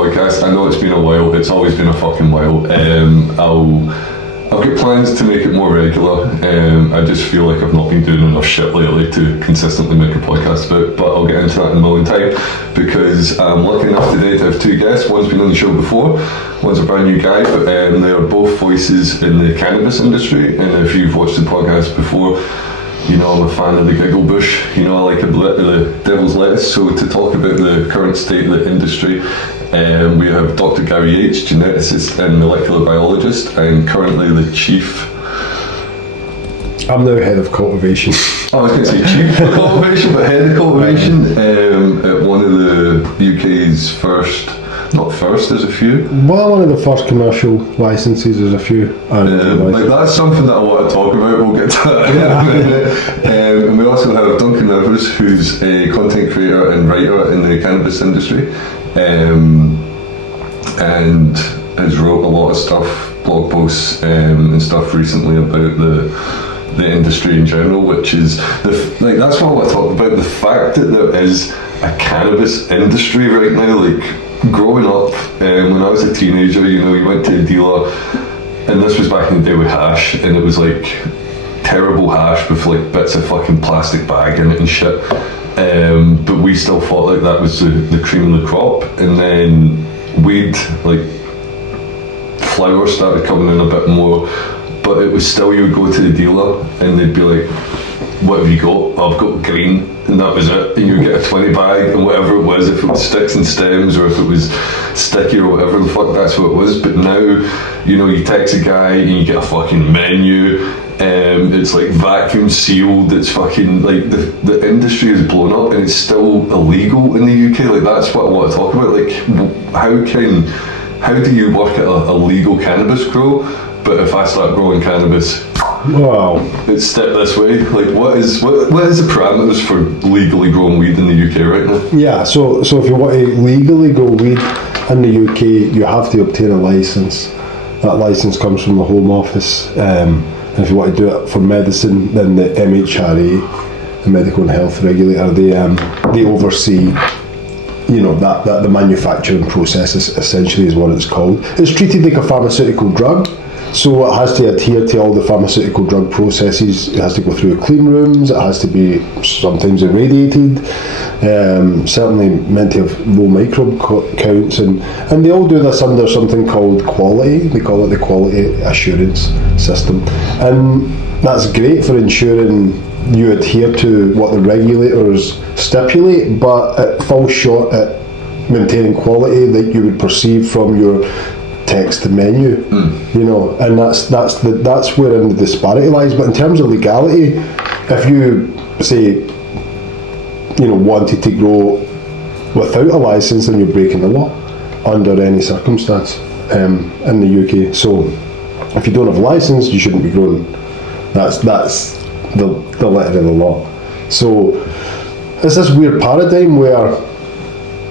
podcast. I know it's been a while. It's always been a fucking while. I've got plans to make it more regular. I just feel like I've not been doing enough shit lately to consistently make a podcast about, but I'll get into that in a moment time, because I'm lucky enough today to have two guests. One's been on the show before, one's a brand new guy, but they are both voices in the cannabis industry, and if you've watched the podcast before, you know I'm a fan of the giggle bush, you know I like a bit of the devil's lettuce. So to talk about the current state of the industry, we have Dr. Gary Yates, geneticist and molecular biologist, and currently the chief. I'm now head of cultivation. I was going to say chief of cultivation, but head of cultivation at one of the UK's first, not first, there's a few. Well, one of the first commercial licenses, there's a few. Like that's something that I want to talk about, we'll get to that in a minute. And we also have Duncan, who's a content creator and writer in the cannabis industry. And has wrote a lot of stuff, blog posts and stuff recently about the industry in general, which is that's what I want to talk about, the fact that there is a cannabis industry right now. Like growing up, when I was a teenager, you know, you went to a dealer, and this was back in the day with hash, and it was like terrible hash with like bits of fucking plastic bag in it and shit. But we still thought like that was the cream of the crop, and then weed, like flower, started coming in a bit more, but it was still, you would go to the dealer and they'd be like, what have you got? I've got green, and that was it, and you would get a 20 bag and whatever it was, if it was sticks and stems or if it was sticky or whatever the fuck, that's what it was. But now, you know, you text a guy and you get a fucking menu. It's like vacuum sealed. It's fucking like the industry is blown up, and it's still illegal in the UK. Like that's what I want to talk about. Like how do you work at a legal cannabis grow? But if I start growing cannabis, wow, it's step this way. Like what is the parameters for legally growing weed in the UK right now? Yeah, so if you want to legally grow weed in the UK, you have to obtain a license. That license comes from the Home Office. And if you want to do it for medicine, then the MHRA, the Medical and Health Regulator, they oversee, you know, that the manufacturing process essentially is what it's called. It's treated like a pharmaceutical drug, so it has to adhere to all the pharmaceutical drug processes. It has to go through clean rooms. It has to be sometimes irradiated. Certainly meant to have low microbe counts, and they all do this under something called quality. They call it the quality assurance system, and that's great for ensuring you adhere to what the regulators stipulate, but it falls short at maintaining quality that you would perceive from your text menu, you know, and that's where the disparity lies. But in terms of legality, if you say, you know, wanted to grow without a license, then you're breaking the law under any circumstance in the UK. So if you don't have a license, you shouldn't be growing. That's the letter of the law. So it's this weird paradigm where,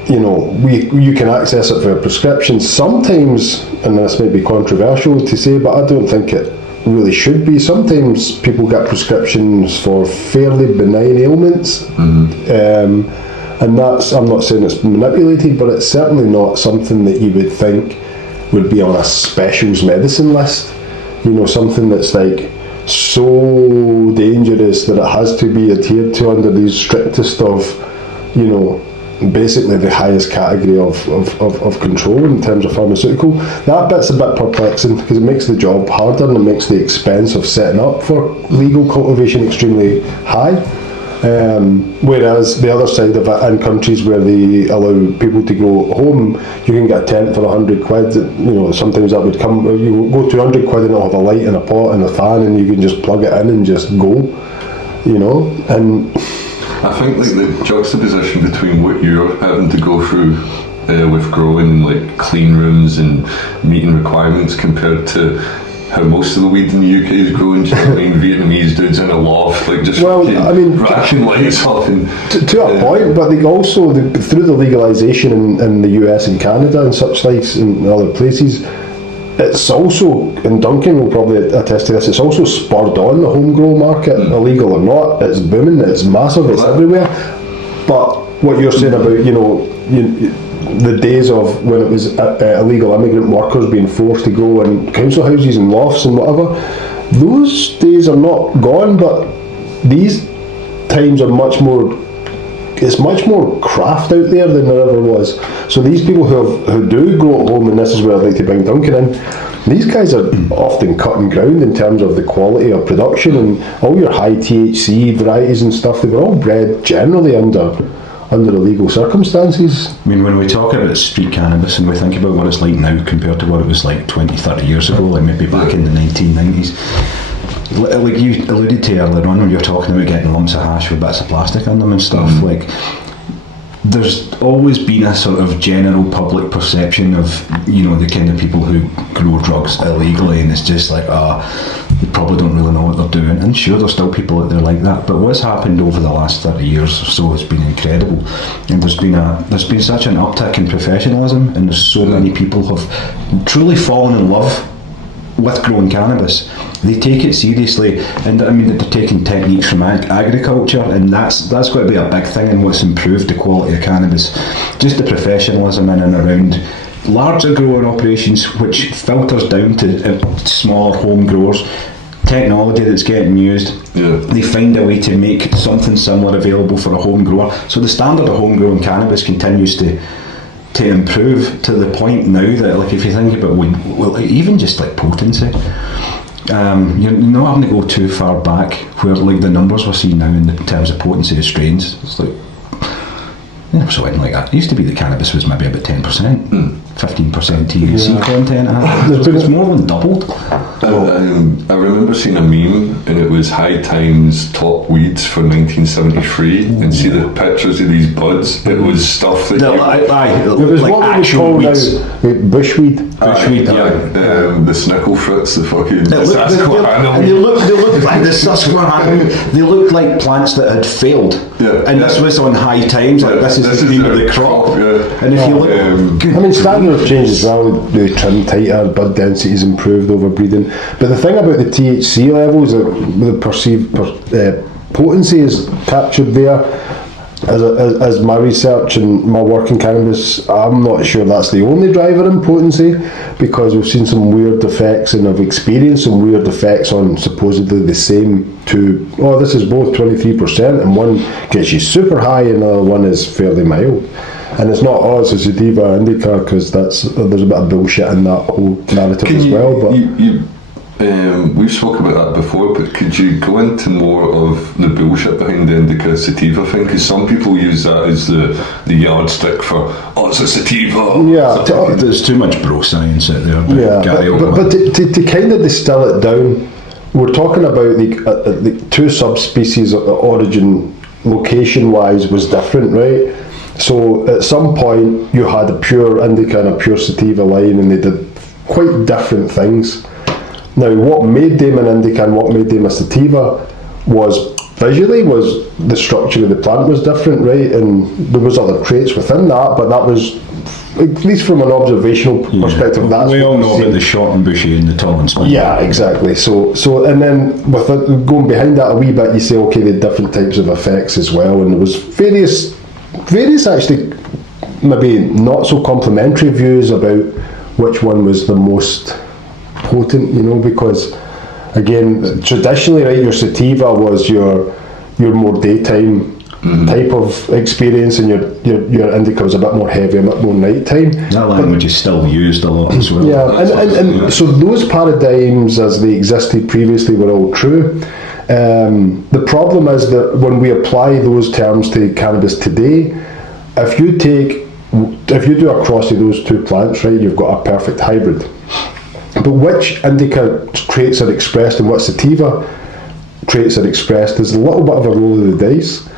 you know, you can access it for a prescription sometimes, and this may be controversial to say, but I don't think it really should be. Sometimes people get prescriptions for fairly benign ailments, and that's, I'm not saying it's manipulated, but it's certainly not something that you would think would be on a specials medicine list. You know, something that's like so dangerous that it has to be adhered to under the strictest of, you know, basically the highest category of control in terms of pharmaceutical. That bit's a bit perplexing because it makes the job harder and it makes the expense of setting up for legal cultivation extremely high. Whereas the other side of it, in countries where they allow people to grow at home, you can get a tent for 100 quid. You know, sometimes that would come, you go to 100 quid and it'll have a light and a pot and a fan, and you can just plug it in and just go, you know. And I think like the juxtaposition between what you're having to go through with growing, like clean rooms and meeting requirements, compared to how most of the weed in the UK is grown. Do you know what I mean? Vietnamese dudes in a loft, like just racking lights off. To a point, but they also, through the legalisation in the US and Canada and such likes and other places, it's also, and Duncan will probably attest to this, it's also spurred on the home grow market, illegal or not. It's booming, it's massive, it's everywhere. But what you're saying about, you know, the days of when it was illegal immigrant workers being forced to grow in council houses and lofts and whatever. Those days are not gone, but these times are much more. It's much more craft out there than there ever was. So these people who do grow at home, and this is where I'd like to bring Duncan in, these guys are often cutting ground in terms of the quality of production, and all your high THC varieties and stuff, they were all bred generally under illegal circumstances. I mean, when we talk about street cannabis and we think about what it's like now compared to what it was like 20, 30 years ago, like maybe back in the 1990s, like you alluded to earlier on when you were talking about getting lumps of hash with bits of plastic on them and stuff, like there's always been a sort of general public perception of, you know, the kind of people who grow drugs illegally, and it's just like, they probably don't really know what they're doing. And sure, there's still people out there like that, but what's happened over the last 30 years or so has been incredible, and there's been such an uptick in professionalism, and there's so many people have truly fallen in love with growing cannabis. They take it seriously, and I mean they're taking techniques from agriculture, and that's got to be a big thing in what's improved the quality of cannabis. Just the professionalism in and around larger growing operations, which filters down to smaller home growers. Technology that's getting used, they find a way to make something similar available for a home grower. So the standard of home grown cannabis continues to improve to the point now that, like, if you think about well, even just like potency, you're not having to go too far back where like the numbers we're seeing now in terms of potency of strains. It's like, something like that. It used to be that cannabis was maybe about 10%, 15% THC content. It's more than doubled. I remember seeing a meme, and it was High Times top weeds for 1973, and see the pictures of these buds. It was stuff that it was like what actual weeds. Bushweed. Bushweed, the snickle fruits, the fucking Susquehanna. They look like the Susquehanna. They look like plants that had failed. And this was on High Times. Like, this is the cream of the crop. And if you look, I mean, standards have changed as well. The trim tighter, bud density's improved over breeding. But the thing about the THC levels, the perceived potency is captured there. As my research and my work in cannabis, I'm not sure that's the only driver in potency, because we've seen some weird effects, and I've experienced some weird effects on supposedly the same two. This is both 23%, and one gets you super high and the other one is fairly mild. And it's not, it's a sativa indica, because there's a bit of bullshit in that whole narrative as well. But we've spoken about that before, but could you go into more of the bullshit behind the indica sativa thing? Because some people use that as the yardstick for, it's a sativa. There's too much bro science out there. But to kind of distill it down, we're talking about the two subspecies of the origin, location-wise, was different, right? So at some point you had a pure indica and a pure sativa line, and they did quite different things. Now, what made them an indica and what made them a sativa was the structure of the plant was different, right? And there was other traits within that, but that was, at least from an observational perspective, that's we all know about the short and bushy and the tall and small. Yeah, exactly. So and then with going behind that a wee bit, you say, okay, they had different types of effects as well, and there was various actually maybe not so complementary views about which one was the most potent, because again, traditionally, right, your sativa was your more daytime type of experience, and your indica was a bit more heavy, a bit more nighttime. That language is still used a lot as well. So those paradigms as they existed previously were all true. The problem is that when we apply those terms to cannabis today, if you do a cross of those two plants, right, you've got a perfect hybrid. But which indica traits are expressed and what sativa traits are expressed is a little bit of a roll of the dice,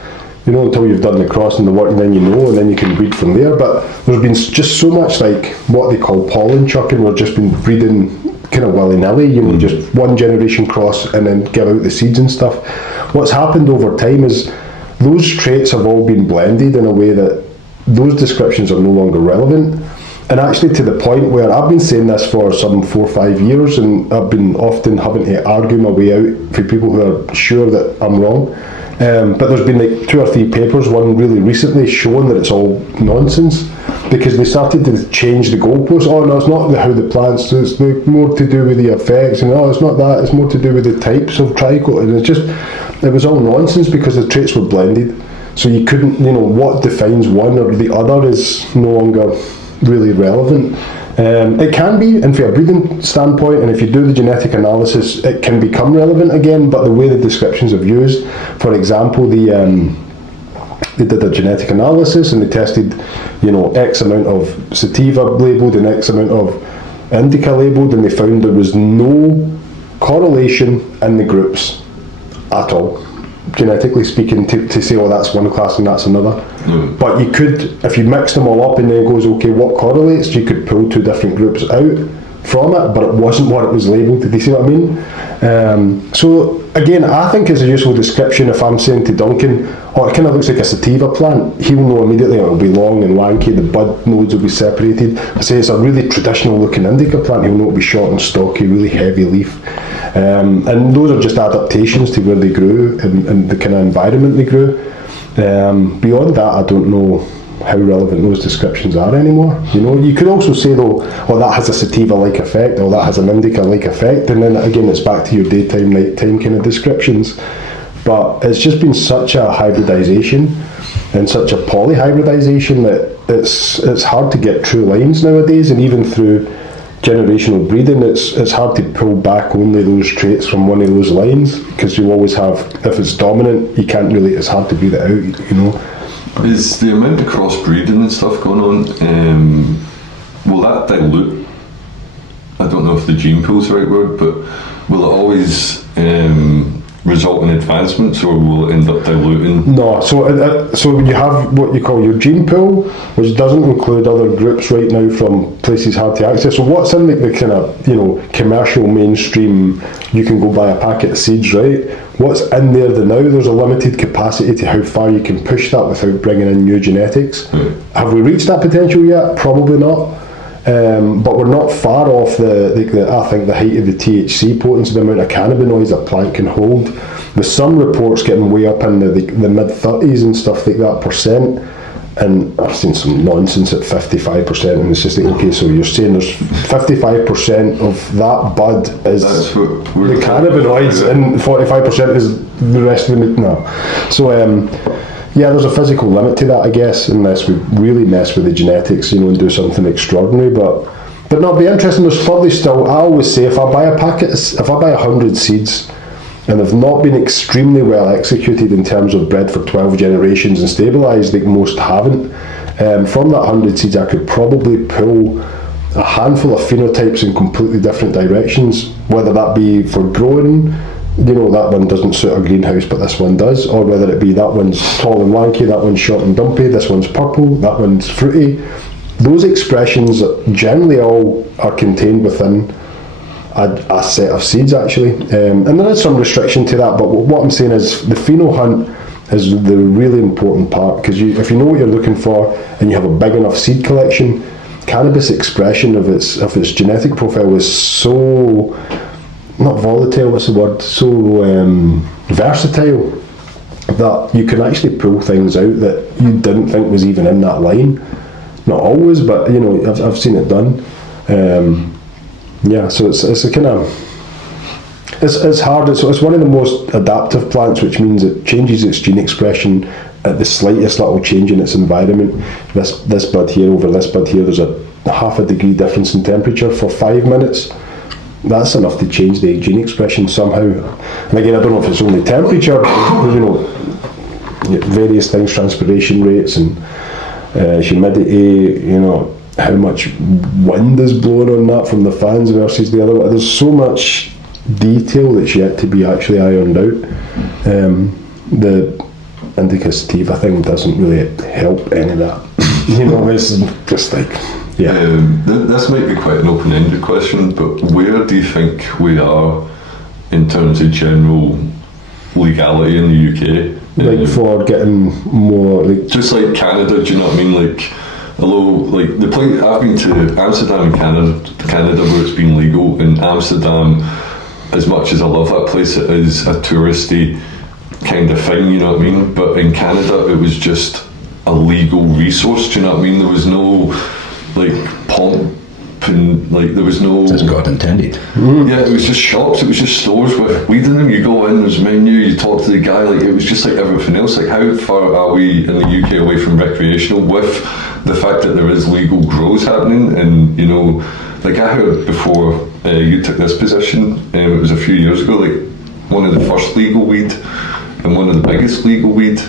until you've done the cross and the work, and then and then you can breed from there. But there's been just so much like what they call pollen chucking. We've just been breeding kind of willy-nilly, just one generation cross and then give out the seeds and stuff. What's happened over time is those traits have all been blended in a way that those descriptions are no longer relevant. And actually to the point where I've been saying this for some 4 or 5 years, and I've been often having to argue my way out for people who are sure that I'm wrong. But there's been like 2 or 3 papers, one really recently, showing that it's all nonsense, because they started to change the goalposts. Oh no, it's not how the plants, it's more to do with the effects, and it's not that, it's more to do with the types of trichol, and it was all nonsense because the traits were blended. So you couldn't, what defines one or the other is no longer really relevant. It can be, and from a breeding standpoint, and if you do the genetic analysis, it can become relevant again, but the way the descriptions are used, for example, they did a genetic analysis and they tested, X amount of sativa labelled and X amount of indica labelled, and they found there was no correlation in the groups at all, genetically speaking, to say, that's one class and that's another. But you could, if you mix them all up and then it goes, okay, what correlates, you could pull 2 different groups out from it, but it wasn't what it was labelled. Did you see what I mean? So again, I think it's a useful description. If I'm saying to Duncan, it kind of looks like a sativa plant, he'll know immediately it'll be long and lanky, the bud nodes will be separated. I say it's a really traditional looking indica plant, he'll know it'll be short and stocky, really heavy leaf. And those are just adaptations to where they grew and the kind of environment they grew. Beyond that, I don't know how relevant those descriptions are anymore. You could also say though, that has a sativa-like effect, or that has an indica-like effect, and then again it's back to your daytime, nighttime kind of descriptions. But it's just been such a hybridization and such a polyhybridization that it's hard to get true lines nowadays, and even through generational breeding, it's hard to pull back only those traits from one of those lines, because you always have, if it's dominant, you can't really, it's hard to breed it out, Is the amount of crossbreeding and stuff going on, will that dilute, I don't know if the gene pool's the right word, but will it always result in advancements, or will it end up diluting? No, so you have what you call your gene pool, which doesn't include other groups right now from places hard to access. So what's in the kind of commercial mainstream, you can go buy a packet of seeds, right? What's in there now, there's a limited capacity to how far you can push that without bringing in new genetics. Have we reached that potential yet? Probably not. But we're not far off I think the height of the THC potency, the amount of cannabinoids a plant can hold, with some reports getting way up in the mid-30s and stuff like that % and I've seen some nonsense at 55%, and it's just like, okay, so you're saying there's 55% of that bud is the cannabinoids and 45% is the rest of the meat? No. So yeah, there's a physical limit to that, I guess, unless we really mess with the genetics, and do something extraordinary. But no, it'd be interesting. There's probably still, I always say, if I buy 100 seeds and have not been extremely well executed in terms of bred for 12 generations and stabilised, like most haven't, from that 100 seeds I could probably pull a handful of phenotypes in completely different directions, whether that be for growing, that one doesn't suit a greenhouse but this one does, or whether it be that one's tall and lanky, that one's short and dumpy, this one's purple, that one's fruity. Those expressions generally all are contained within a set of seeds, actually, and there is some restriction to that, but what I'm saying is the pheno-hunt is the really important part, because if you know what you're looking for and you have a big enough seed collection, cannabis expression of its genetic profile is so, not volatile, what's the word, so versatile, that you can actually pull things out that you didn't think was even in that line. Not always, but I've seen it done. Yeah, so it's a kind of, it's hard. It's one of the most adaptive plants, which means it changes its gene expression at the slightest little change in its environment. This bud here over this bud here, there's a half a degree difference in temperature for 5 minutes. That's enough to change the gene expression somehow. And again, I don't know if it's only temperature, but, various things, transpiration rates and humidity, how much wind is blowing on that from the fans versus the other one. There's so much detail that's yet to be actually ironed out. The indica sativa thing doesn't really help any of that. It's just like, yeah. This might be quite an open-ended question, but where do you think we are in terms of general legality in the UK? Like for getting more, like, just like Canada, do you know what I mean? Like, although, like, the place I've been to Amsterdam and Canada where it's been legal. In Amsterdam, as much as I love that place, it is a touristy kind of thing, you know what I mean? But in Canada, it was just a legal resource, do you know what I mean? There was no, like, pomp and, like, there was no... As God intended. Yeah, it was just shops, it was just stores with weed in them. You go in, there's a menu, you talk to the guy, like, it was just like everything else. Like, how far are we in the UK away from recreational with the fact that there is legal grows happening? And, you know, like, I heard before you took this position, it was a few years ago, like, one of the first legal weed and one of the biggest legal weed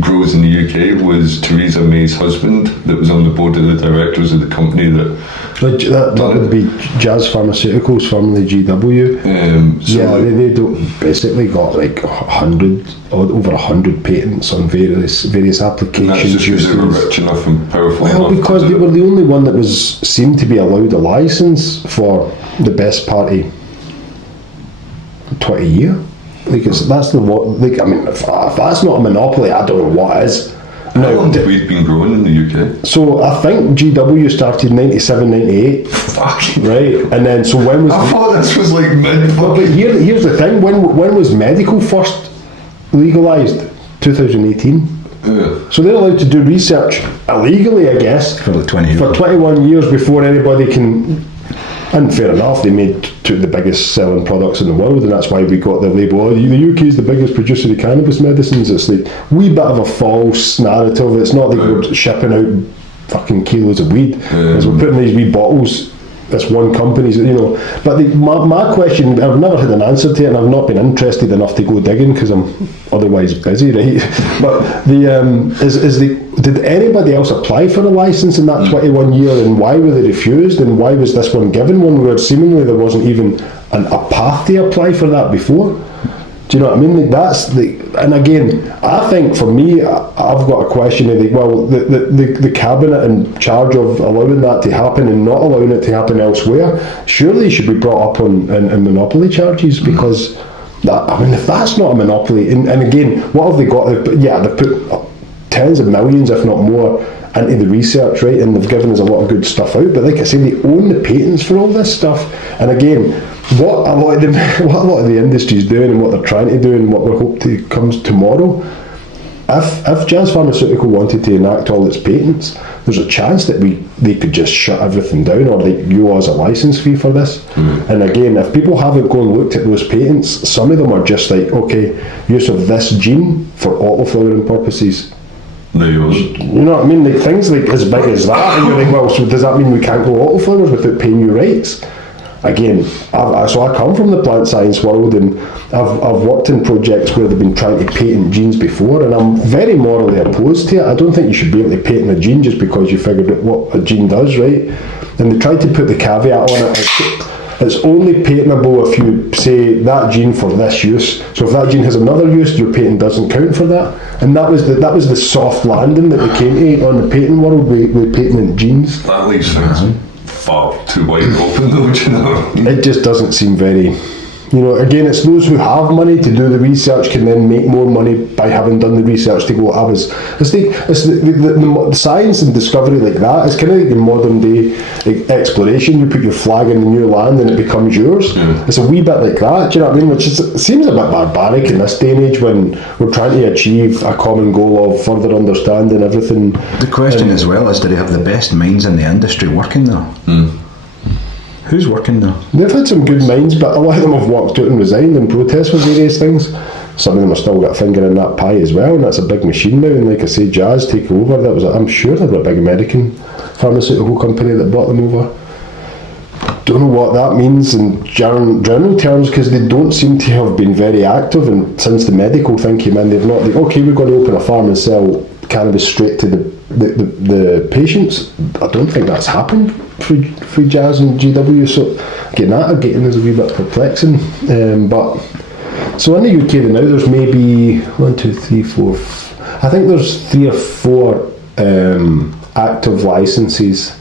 grows in the UK was Theresa May's husband, that was on the board of the directors of the company that would be Jazz Pharmaceuticals, formerly GW. They don't basically got like over 100 patents on various applications. And that's just because they were rich enough and powerful enough. Well, because they were the only one that seemed to be allowed a license for the best part of 20 years. Like if that's not a monopoly, I don't know what is. How long have weed been growing in the UK? So I think GW started 97, 98. Fucking right, and then so when was? I thought this was like mid. But here's the thing: when was medical first legalised? 2018. Yeah. So they're allowed to do research illegally, I guess, For 21 years before anybody can. And fair enough, they made two of the biggest selling products in the world, and that's why we got the label, oh, the UK is the biggest producer of cannabis medicines. It's like a wee bit of a false narrative. It's not like we're shipping out fucking kilos of weed. As we're putting these wee bottles, that's one company's, you know. But my question, I've never had an answer to it, and I've not been interested enough to go digging because I'm otherwise busy, right? But did anybody else apply for a license in that 21 year, and why were they refused, and why was this one given one where seemingly there wasn't even a path to apply for that before? Do you know what I mean? Like and again, I think for me, I've got a question of the cabinet in charge of allowing that to happen and not allowing it to happen elsewhere, surely should be brought up on monopoly charges, because if that's not a monopoly, and again, what have they got? They've put tens of millions, if not more, into the research, right? And they've given us a lot of good stuff out. But like I say, they own the patents for all this stuff. And again, what a lot of the industry is doing and what they're trying to do and what we hope to comes tomorrow. If Jazz Pharmaceutical wanted to enact all its patents, there's a chance that they could just shut everything down, or they owe us a license fee for this. And again, if people haven't gone and looked at those patents, some of them are just like, okay, use of this gene for auto-flowering purposes. You know what I mean? Like things like as big as that, and you're like, well, so does that mean we can't go auto-flowers without paying you rights? Again, I come from the plant science world, and I've worked in projects where they've been trying to patent genes before, and I'm very morally opposed to it. I don't think you should be able to patent a gene just because you figured out what a gene does, right? And they tried to put the caveat on it. It's only patentable if you say that gene for this use. So if that gene has another use, your patent doesn't count for that. And that was the soft landing that they came to on the patent world with patenting genes. That leaves things far too wide open, though, do you know? It just doesn't seem very. You know, again, it's those who have money to do the research can then make more money by having done the research to go, it's the science and discovery like that. It's kind of like the modern day exploration. You put your flag in the new land and it becomes yours. Yeah. It's a wee bit like that, do you know what I mean? Which seems a bit barbaric in this day and age when we're trying to achieve a common goal of further understanding everything. The question as well is, do they have the best minds in the industry working there? Who's working there? They've had some good minds, but a lot of them have walked out and resigned and protest for various things. Some of them have still got a finger in that pie as well, and that's a big machine now. And like I say, Jazz take over. I'm sure they were a big American pharmaceutical company that bought them over. Don't know what that means in general terms, because they don't seem to have been very active. And since the medical thing came in, they've not. Okay, we're going to open a farm and sell cannabis straight to the patients. I don't think that's happened for Jazz and GW, so getting is a wee bit perplexing. But so in the UK now there's maybe 1, 2, 3, 4. I think there's 3 or 4 active licenses,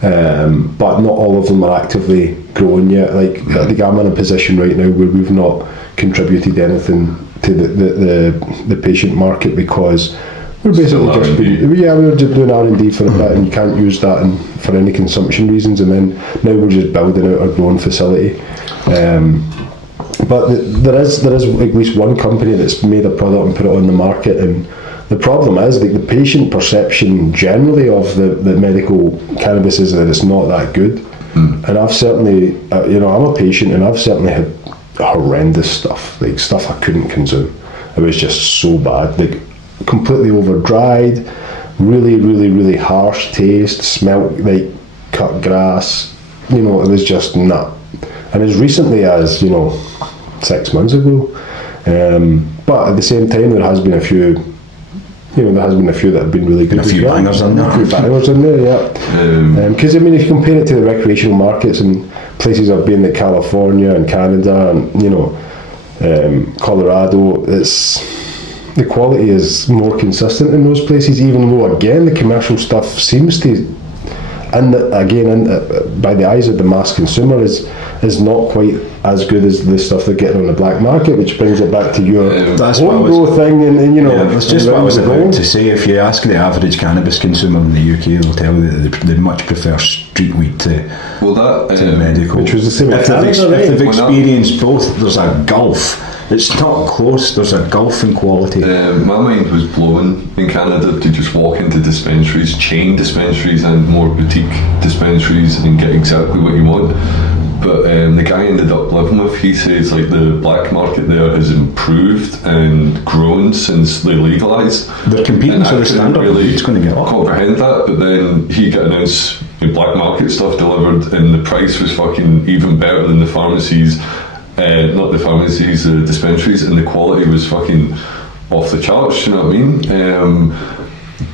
but not all of them are actively growing yet. Like I think I'm in a position right now where we've not contributed anything to the patient market because we're basically we're just doing R&D for a bit, and you can't use that for any consumption reasons. And then now we're just building out our growing facility. But there is at least one company that's made a product and put it on the market, and the problem is the patient perception generally of the medical cannabis is that it's not that good. And I've certainly, I'm a patient, and I've certainly had horrendous stuff, like stuff I couldn't consume. It was just so bad, like completely over dried, really, really, really harsh taste, smelled like cut grass. It was just nut. And as recently as 6 months ago, but at the same time there has been a few. That have been really good. A few bangers in there. A few bangers in there, yeah. Because if you compare it to the recreational markets and places I've been, like California and Canada and Colorado, the quality is more consistent in those places. Even though again the commercial stuff seems to, and again, by the eyes of the mass consumer, is not quite as good as the stuff they're getting on the black market, which brings it back to your home grow thing. And that's just what I was about to say. If you ask the average cannabis consumer in the UK, they'll tell you that they much prefer street weed to medical. Which was the same. If they've experienced both, there's a gulf. It's not close, there's a gulf in quality. My mind was blown in Canada to just walk into dispensaries, chain dispensaries and more boutique dispensaries, and get exactly what you want. But the guy I ended up living with, he says like the black market there has improved and grown since they legalised. They're competing, so the standard really it's going to get up. Comprehend that, but then he got announced black market stuff delivered, and the price was fucking even better than the pharmacies. Not the pharmacies, the dispensaries, and the quality was fucking off the charts, you know what I mean?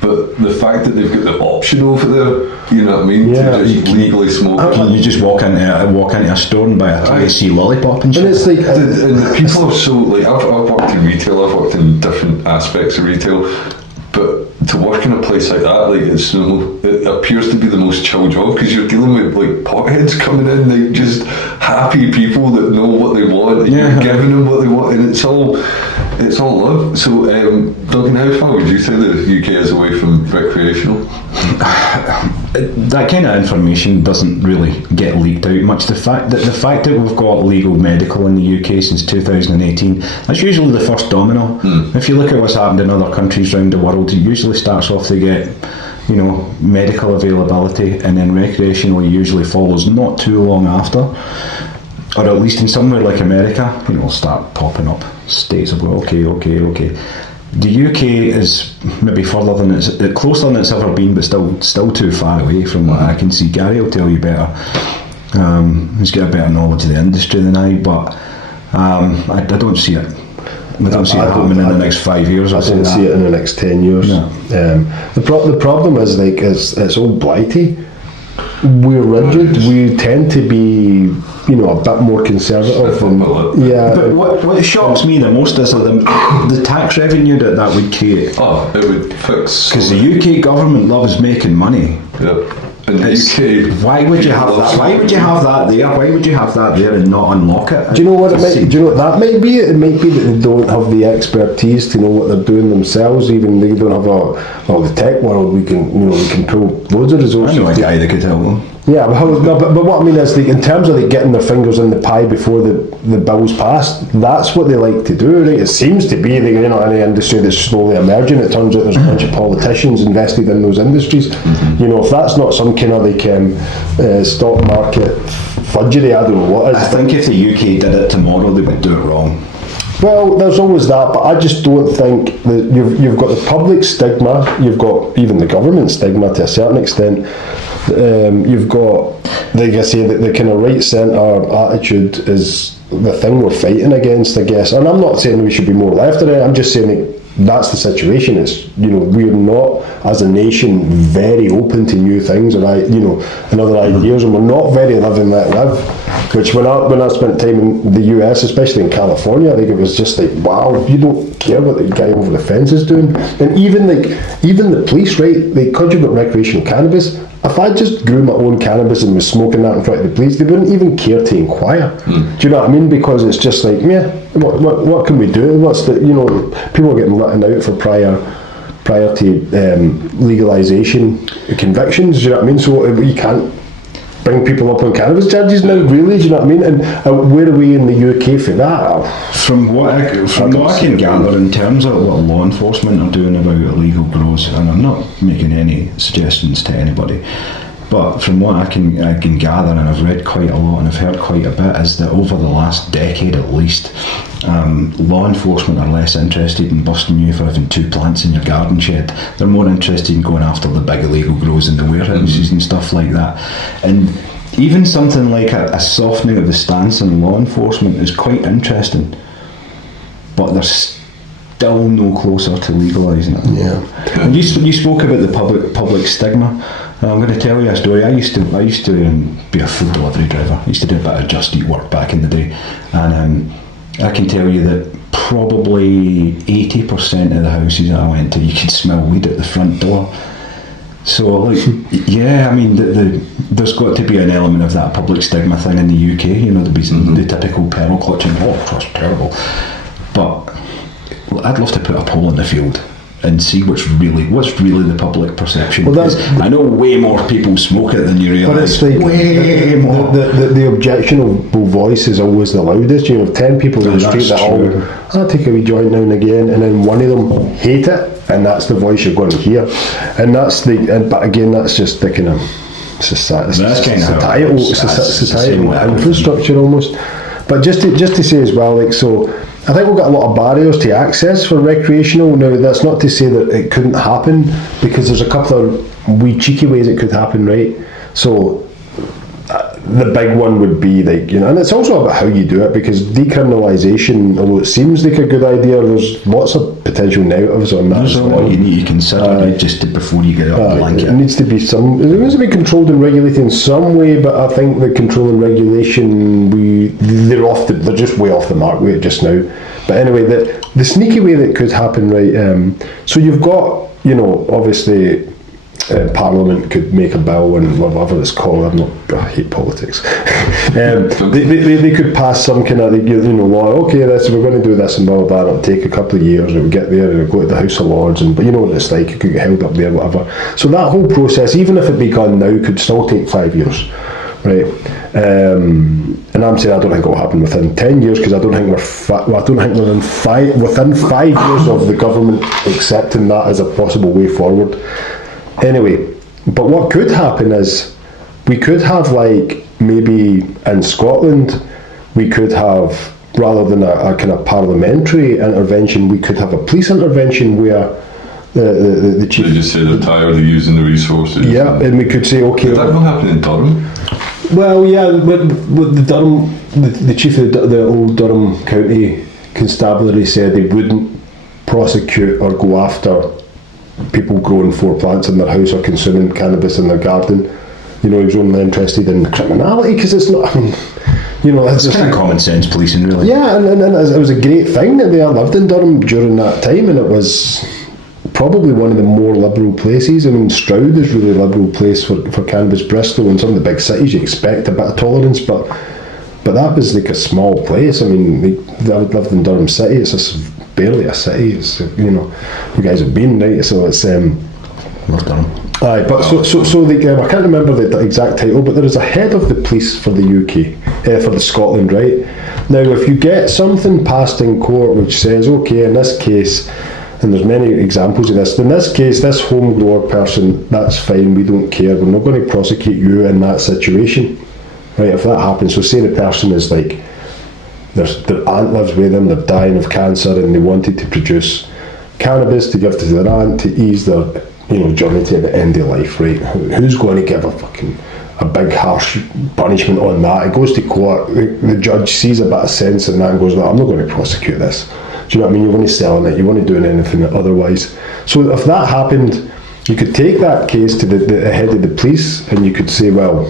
But the fact that they've got the option over there, you know what I mean, to just legally smoke. You just walk into a store and buy a THC lollipop and shit. And it's like, and the people are so, like, I've worked in retail, I've worked in different aspects of retail, but to work in a place like that, like, it appears to be the most chill job, because you're dealing with like potheads coming in, like just happy people that know what they want, and you're giving them what they want, and it's all love. So Duncan, how far would you say the UK is away from recreational? That kind of information doesn't really get leaked out much. The fact that we've got legal medical in the UK since 2018, that's usually the first domino. If you look at what's happened in other countries around the world, it usually starts off to get medical availability, and then recreational usually follows not too long after, or at least in somewhere like America, start popping up. States will go, okay. The UK is maybe closer than it's ever been, but still too far away from what I can see. Gary will tell you better. He's got a better knowledge of the industry than I, but I don't see it. I don't see it happening in the next 5 years. I don't see it in the next 10 years. No. The problem is it's all blighty. We're rigid. We tend to be, a bit more conservative. But what shocks me the most is the tax revenue that would create. Oh, it would fix. Because the UK government loves making money. Yeah. In the UK, why would you have that? Why would you have that there? Why would you have that there and not unlock it? Do you know what it might? Do you know what that might be? It might be that they don't have the expertise to know what they're doing themselves. Even they don't have the tech world. We can pull loads of resources. I know a guy that could tell them. Yeah, but what I mean is, in terms of getting their fingers in the pie before the bill's passed, that's what they like to do. Right? It seems to be any industry that's slowly emerging. It turns out there's a bunch of politicians invested in those industries. If that's not some kind of stock market fudgery, I don't know what is. I think if the UK did it tomorrow, they would do it wrong. Well, there's always that, but I just don't think that you've got the public stigma, you've got even the government stigma to a certain extent. You've got, like I say, the kind of right centre attitude is the thing we're fighting against, I guess. And I'm not saying we should be more left of it. I'm just saying that's the situation. It's we're not as a nation very open to new things and other ideas, and we're not very live and let live. Which when I spent time in the US, especially in California, I think it was just like, wow, you don't care what the guy over the fence is doing. And even the police, right? Because you've got recreational cannabis. If I just grew my own cannabis and was smoking that in front of the police, they wouldn't even care to inquire. Do you know what I mean? Because it's just like, what can we do? What's the people are getting written out for prior to legalisation convictions. Do you know what I mean? So you can't. bring people up on cannabis charges now, really, do you know what I mean? And where are we in the UK for that? From what I can gather, in terms of what law enforcement are doing about illegal grows, and I'm not making any suggestions to anybody, but from what I can gather, and I've read quite a lot and I've heard quite a bit, is that over the last decade at least, law enforcement are less interested in busting you for having 2 plants in your garden shed. They're more interested in going after the big illegal grows in the warehouses and stuff like that. And even something like a softening of the stance in law enforcement is quite interesting, but they're still no closer to legalising it. Yeah. And you spoke about the public stigma. And I'm going to tell you a story. I used to be a food delivery driver. I used to do a bit of Just Eat work back in the day, and I can tell you that probably 80% of the houses that I went to, you could smell weed at the front door. So, like, yeah, I mean, there's got to be an element of that public stigma thing in the UK. You know, there'd be the typical pearl clutching. Oh, that's terrible. But I'd love to put a pole in the field and see what's really the public perception. Well, I know way more people smoke it than you realise. But it's like way more. The objectionable voice is always the loudest. You know, 10 people in the street that all, I'll take a wee joint now and again, and then one of them hate it, and that's the voice you're going to hear. And that's but again, that's just the kind of societal infrastructure almost. But just to say as well, like, so I think we've got a lot of barriers to access for recreational. Now, that's not to say that it couldn't happen, because there's a couple of wee cheeky ways it could happen, right? So the big one would be, like, you know, and it's also about how you do it, because decriminalisation, although it seems like a good idea, there's lots of potential negatives on that as well. What you need to consider before you get up the blanket. It needs to be it needs to be controlled and regulated in some way, but I think the control and regulation, they're just way off the mark with it just now. But anyway, the sneaky way that could happen, right? So you've got, you know, obviously, Parliament could make a bill, and whatever it's called, I hate politics. They could pass some kind of, law. Okay, we're going to do this and blah blah blah. It'll take a couple of years. It'll get there. It'll go to the House of Lords, but you know what it's like. It could get held up there, whatever. So that whole process, even if it begun now, could still take 5 years, right? And I'm saying I don't think it will happen within 10 years, because I don't think we're within 5 years of the government accepting that as a possible way forward. Anyway, but what could happen is we could have, like, maybe in Scotland, we could have, rather than a kind of parliamentary intervention, we could have a police intervention where the chief... They just say they're tired of using the resources. Yeah, and we could say, okay... Did that not happen in Durham? Well, yeah, with the Durham, the chief of the old Durham County Constabulary said they wouldn't prosecute or go after people growing 4 plants in their house or consuming cannabis in their garden. You know, he was only interested in criminality, because it's not, I mean, you know, it's kind of common sense policing, really. Yeah, and it was a great thing that I lived in Durham during that time, and it was probably one of the more liberal places. I mean, Stroud is really a liberal place for cannabis. Bristol and some of the big cities, you expect a bit of tolerance, but that was like a small place. I mean, I lived in Durham City. It's barely a city. It's, you know, you guys have been, right? So it's North Durham. Aye, but so I can't remember the exact title, but there is a head of the police for the UK, for the Scotland, right? Now, if you get something passed in court which says, okay, in this case, and there's many examples of this, in this case, this home grower person, that's fine, we don't care, we're not going to prosecute you in that situation, right? If that happens, so say the person is like, their aunt lives with them, they're dying of cancer, and they wanted to produce cannabis to give to their aunt to ease their, you know, journey to the end of life, right? Who's going to give a big harsh punishment on that? It goes to court, the judge sees a bit of sense in that and goes, no, I'm not going to prosecute this. Do you know what I mean? You're only selling it, you weren't doing anything otherwise. So if that happened, you could take that case to the head of the police, and you could say, well,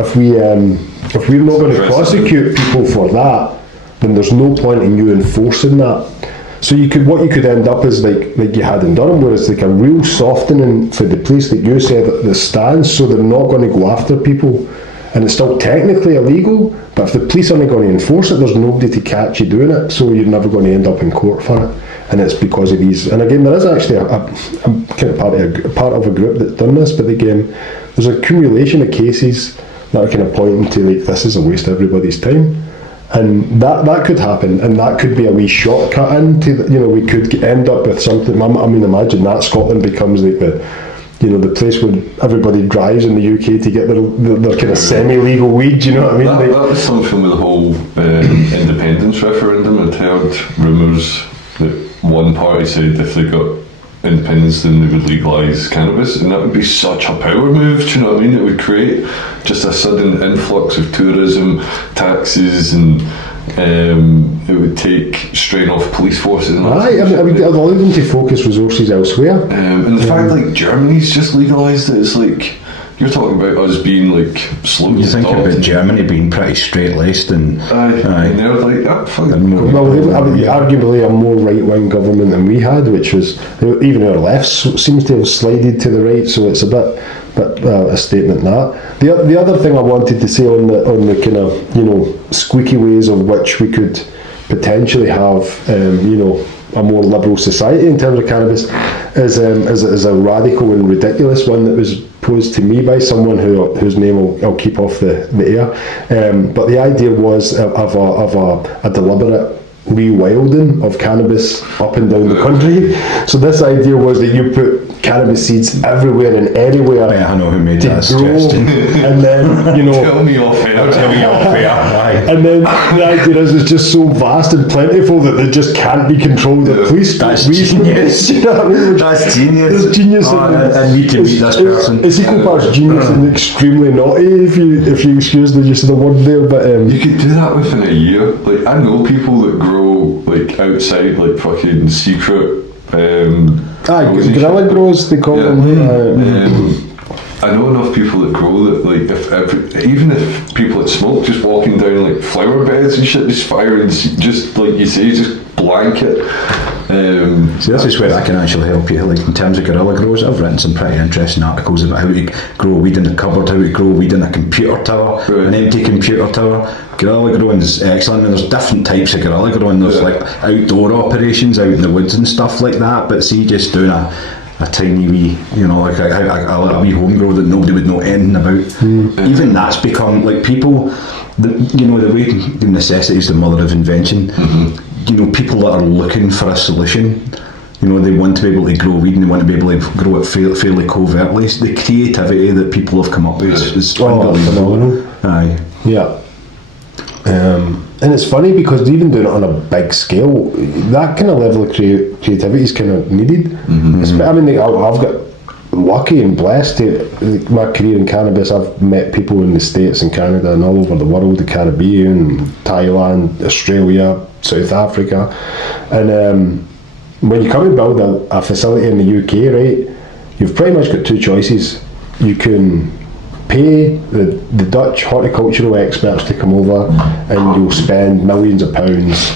if we're not going to prosecute people for that, then there's no point in you enforcing that. So what you could end up is like you had in Durham, where it's like a real softening for the police, like you said, the stance, so they're not going to go after people, and it's still technically illegal, but if the police aren't going to enforce it, there's nobody to catch you doing it, so you're never going to end up in court for it. And it's because of these, and again, there is actually I'm kind of part of a group that's done this, but again, there's an accumulation of cases that are kind of pointing to like, this is a waste of everybody's time. And that could happen, and that could be a wee shortcut into we could end up with something. I mean, imagine that Scotland becomes like the place where everybody drives in the UK to get their kind of semi-legal weed. You know what I mean? That was something with the whole independence referendum. I'd heard rumours that one party said if they got independence then they would legalise cannabis, and that would be such a power move. Do you know what I mean? It would create just a sudden influx of tourism, taxes, and it would take strain off police forces. And I mean, allow them to focus resources elsewhere. And the fact like Germany's just legalised it, it's like you're talking about us being like slow. You think about Germany being pretty straight-laced and and they're like, well, arguably a more right-wing government than we had, which was even our left seems to have slided to the right. So it's a bit a statement that. The other thing I wanted to say on the kind of squeaky ways of which we could potentially have a more liberal society in terms of cannabis is a radical and ridiculous one that was posed to me by someone whose name I'll keep off the air. But the idea was of a deliberate rewilding of cannabis up and down the country. So this idea was that you put cannabis seeds everywhere and anywhere. I know who made that suggestion. And then tell me off air. And then the idea is it's just so vast and plentiful that they just can't be controlled. The police That's genius. You know what I mean? That's genius. There's genius. I need to meet this person. It's equal parts genius and extremely naughty, if you excuse the use of the word there. But you could do that within a year. Like I know people that grow like outside, like fucking secret. Guerrilla grows, they call them. I know enough people that grow that, like, even if people that smoke just walking down like flower beds and shit, just firing, just like you say, just blanket. See, this is where I can actually help you. Like in terms of guerrilla grows, I've written some pretty interesting articles about how to grow weed in the cupboard, how to grow weed in a computer tower, an empty computer tower. Guerrilla growing is excellent. I mean, there's different types of guerrilla growing. There's like outdoor operations out in the woods and stuff like that. But see, just doing a tiny wee, like a wee home grow that nobody would know anything about. Even that's become like people, the way necessity is the mother of invention. People that are looking for a solution, they want to be able to grow weed and they want to be able to grow it fairly covertly. The creativity that people have come up with is unbelievable. Phenomenal. Yeah. And it's funny because even doing it on a big scale, that kind of level of creativity is kind of needed. I mean, I've got lucky and blessed to my career in cannabis. I've met people in the States and Canada and all over the world, the Caribbean, Thailand, Australia, South Africa. And when you come and build a facility in the UK, right, you've pretty much got two choices. You can pay the Dutch horticultural experts to come over and you'll spend millions of pounds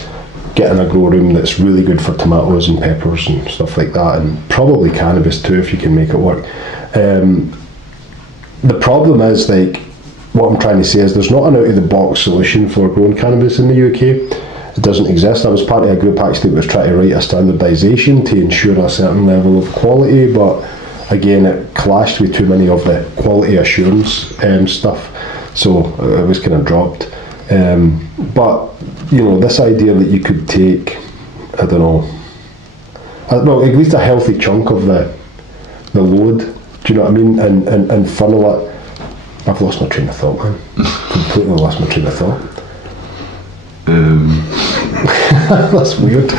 getting a grow room that's really good for tomatoes and peppers and stuff like that, and probably cannabis too if you can make it work. The problem is, like, what I'm trying to say is there's not an out-of-the-box solution for growing cannabis in the UK. It doesn't exist. I was part of a group actually that was trying to write a standardisation to ensure a certain level of quality, but again, it clashed with too many of the quality assurance stuff, so it was kind of dropped. But this idea that you could take, I don't know, well, at least a healthy chunk of the load, do you know what I mean, and funnel it. I've lost my train of thought, man. Completely lost my train of thought. That's weird.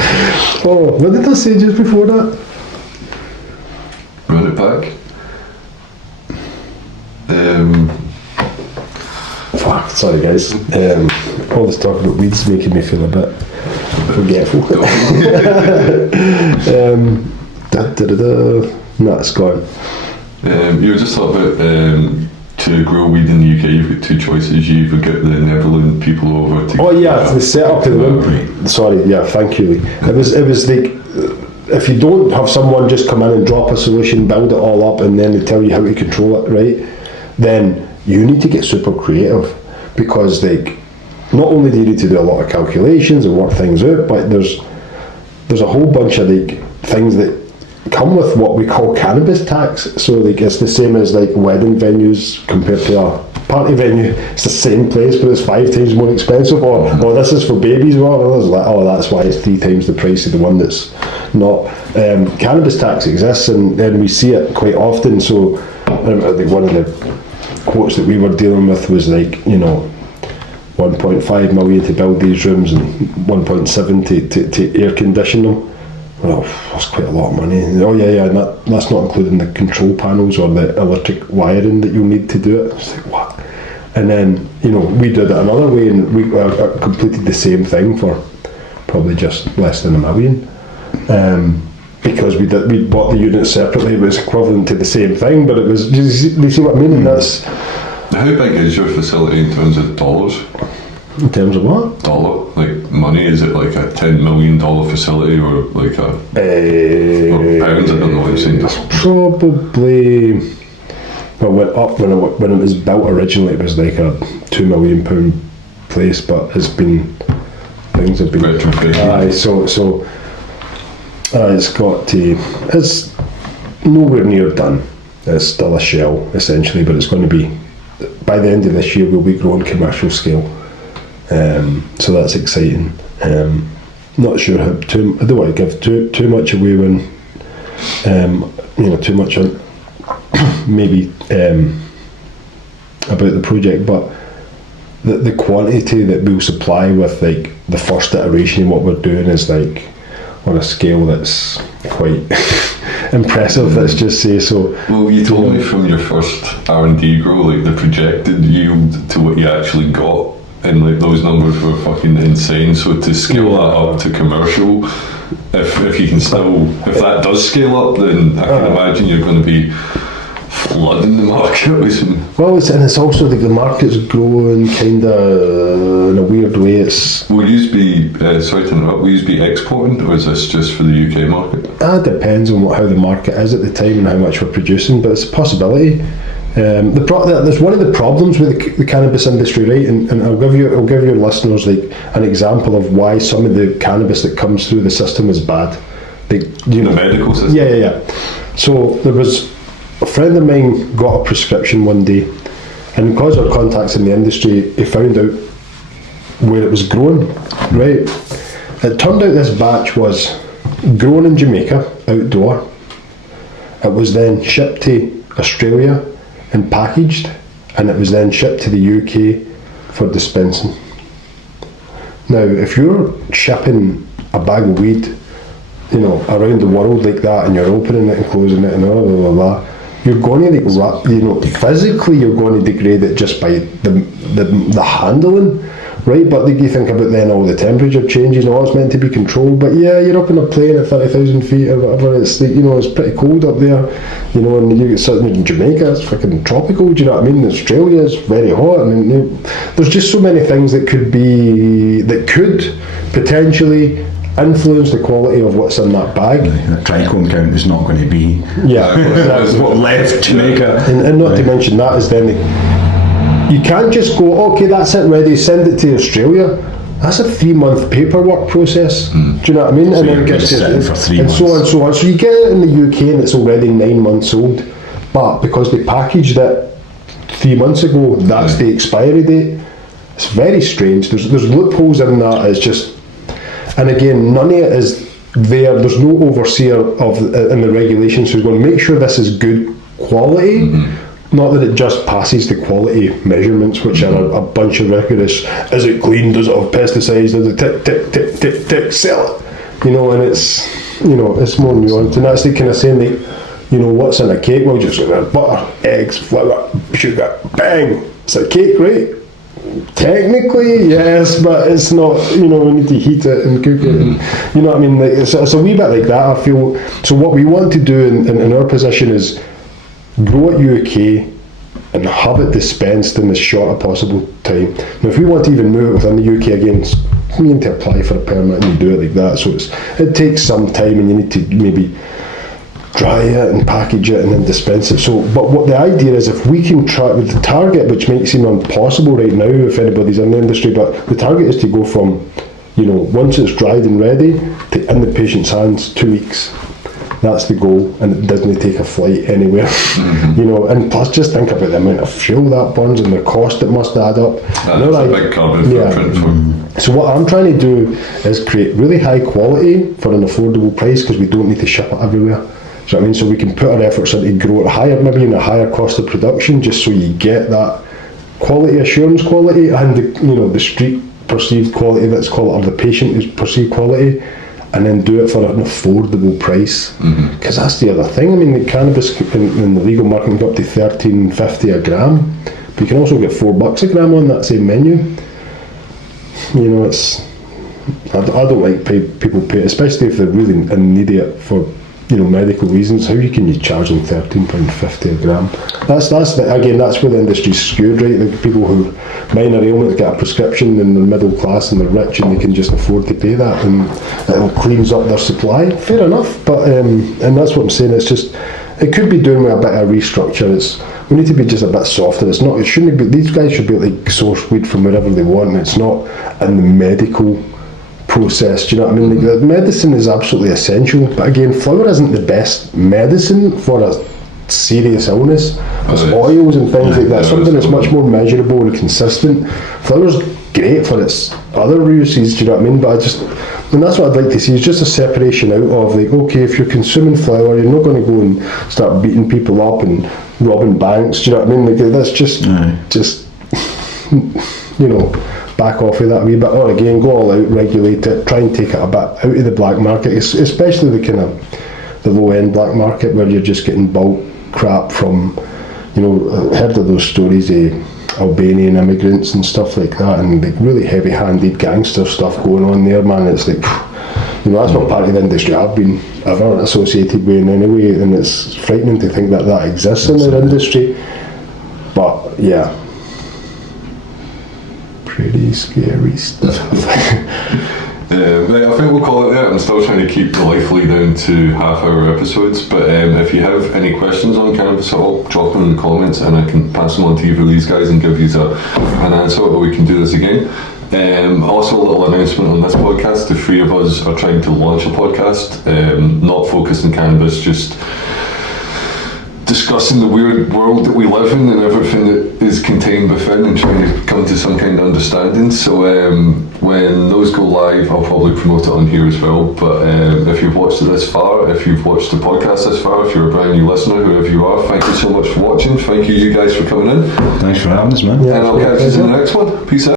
Oh, what did I say just before that? Run it back. Fuck, sorry guys. All this talk about weed's making me feel a bit forgetful. No, it's gone. You were just talking about to grow weed in the UK, you've got two choices. You either get the Netherlands people over to... Oh yeah, the setup in the... Sorry, yeah, thank you. It was like, if you don't have someone just come in and drop a solution, build it all up, and then they tell you how to control it, right, then you need to get super creative, because like, not only do you need to do a lot of calculations and work things out, but there's a whole bunch of like things that come with what we call cannabis tax. So like, it's the same as like wedding venues compared to a party venue, it's the same place but it's 5 times more expensive, or this is for babies, or it's like, oh, that's why it's 3 times the price of the one that's not. Cannabis tax exists, and we see it quite often. So I think one of the quotes that we were dealing with was like, 1.5 million to build these rooms and 1.7 to air condition them. Well, that's quite a lot of money. Oh yeah, and that's not including the control panels or the electric wiring that you'll need to do it. It's like, what? And then, we did it another way, and we completed the same thing for probably just less than $1 million. Because we bought the units separately. It was equivalent to the same thing, but it was, you see what I mean? And that's... How big is your facility in terms of dollars? In terms of what? Dollar, like money, is it like a $10 million facility or like a or pounds? I don't know what you're saying. Probably. Well, went up when it was built originally. It was like a £2 million place, but things have been retrofitted. It's nowhere near done. It's still a shell essentially, but it's going to be, by the end of this year, we'll be growing commercial scale. So that's exciting. Not sure how I don't want to give too much away when too much on maybe about the project, but the quantity that we'll supply with like the first iteration of what we're doing is like on a scale that's quite impressive, let's just say. So well, you told me from your first R&D grow, like the projected yield to what you actually got, and like those numbers were fucking insane. So to scale that up to commercial, if you can still, if that does scale up, then I can imagine you're going to be flooding the market with some. Well, it's also like the market's growing kind of in a weird way. Will you be sorry to interrupt? Will you be exporting, or is this just for the UK market? That depends on how the market is at the time and how much we're producing, but it's a possibility. There's one of the problems with the cannabis industry, right? And I'll give your listeners like an example of why some of the cannabis that comes through the system is bad. The medical system. Yeah. So there was a friend of mine got a prescription one day, and because of contacts in the industry, he found out where it was grown. Right. It turned out this batch was grown in Jamaica outdoor. It was then shipped to Australia and packaged, and it was then shipped to the UK for dispensing. Now, if you're shipping a bag of weed, around the world like that, and you're opening it and closing it and blah blah blah, you're going to physically you're going to degrade it just by the handling. Right, but you think about then all the temperature changes, it's meant to be controlled, but yeah, you're up in a plane at 30,000 feet or whatever, it's it's pretty cold up there, and you get something in Jamaica, it's fucking tropical, do you know what I mean? Australia is very hot, and there's just so many things that could potentially influence the quality of what's in that bag. The trichome count is not going to be that's what left Jamaica. And not to mention that is then you can't just go, okay, that's it, ready, send it to Australia. That's a 3-month paperwork process. Do you know what I mean? So and then it gets sitting for 3 months. so on and so on. So you get it in the UK and it's already 9 months old, but because they packaged it 3 months ago, that's the expiry date. It's very strange. There's loopholes in that. It's just, and again, none of it is there. There's no overseer in the regulations who's going to make sure this is good quality. Mm-hmm. Not that it just passes the quality measurements, which are a bunch of rigorous. Is it clean? Does it have pesticides? Does it tick, sell it? And it's, it's more nuanced. And that's the kind of saying that, what's in a cake? Well, just butter, eggs, flour, sugar, bang. It's a cake, right? Technically, yes, but it's not, we need to heat it and cook it. And, you know what I mean? Like, it's a wee bit like that, I feel. So what we want to do in our position is grow it UK and have it dispensed in the short possible time. Now, if we want to even move it within the UK again, we need to apply for a permit and you do it like that. So it takes some time, and you need to maybe dry it and package it and then dispense it. So, but what the idea is, if we can try with the target, which might seem impossible right now if anybody's in the industry, but the target is to go from, once it's dried and ready, to in the patient's hands 2 weeks. That's the goal, and it doesn't take a flight anywhere. You know, and plus just think about the amount of fuel that burns and the cost it must add up. That's a big carbon footprint for. So what I'm trying to do is create really high quality for an affordable price, because we don't need to ship it everywhere. Do you know what I mean? So we can put our efforts into grow it higher, maybe in a higher cost of production, just so you get that quality assurance quality, and the street perceived quality, that's called, or the patient is perceived quality, and then do it for an affordable price. Because that's the other thing. I mean, the cannabis in the legal market can go up to $13.50 a gram, but you can also get $4 a gram on that same menu. You know, I don't like people pay, especially if they're really in need of it for medical reasons. How can you charge them £13.50 a gram? That's where the industry's skewed, right? The people who minor ailments get a prescription, and they're middle class and they're rich and they can just afford to pay that, and it cleans up their supply. Fair enough, but and that's what I'm saying. It's just, it could be doing with a bit of restructure. We need to be just a bit softer. It shouldn't be. These guys should be able to source weed from wherever they want, and it's not in the medical process. Do you know what I mean? Like, medicine is absolutely essential, but again, flower isn't the best medicine for a serious illness. There's oils and things like that, something that's much more measurable and consistent. Flower's great for its other uses, do you know what I mean? But and that's what I'd like to see, is just a separation out of, like, okay, if you're consuming flower, you're not going to go and start beating people up and robbing banks, do you know what I mean? Like, that's just back off of that a wee bit, or again, go all out, regulate it, try and take it a bit out of the black market, especially the kind of the low end black market, where you're just getting bulk crap from, I heard of those stories of Albanian immigrants and stuff like that, and like really heavy handed gangster stuff going on there, man. It's like, that's not part of the industry I've been ever associated with in any way, and it's frightening to think that exists in our industry. But yeah, pretty scary stuff. I think we'll call it there. I'm still trying to keep the Lively down to half-hour episodes, but if you have any questions on cannabis at all, drop them in the comments and I can pass them on to either of these guys and give you an answer, or we can do this again. Also, a little announcement on this podcast: the three of us are trying to launch a podcast, not focused on cannabis, just discussing the weird world that we live in and everything that is contained within, and trying to come to some kind of understanding. So when those go live, I'll probably promote it on here as well. But if you've watched it this far, if you've watched the podcast this far, if you're a brand new listener, whoever you are, thank you so much for watching. Thank you guys for coming in. Thanks for having us, man. And I'll catch you in the next one. Peace out.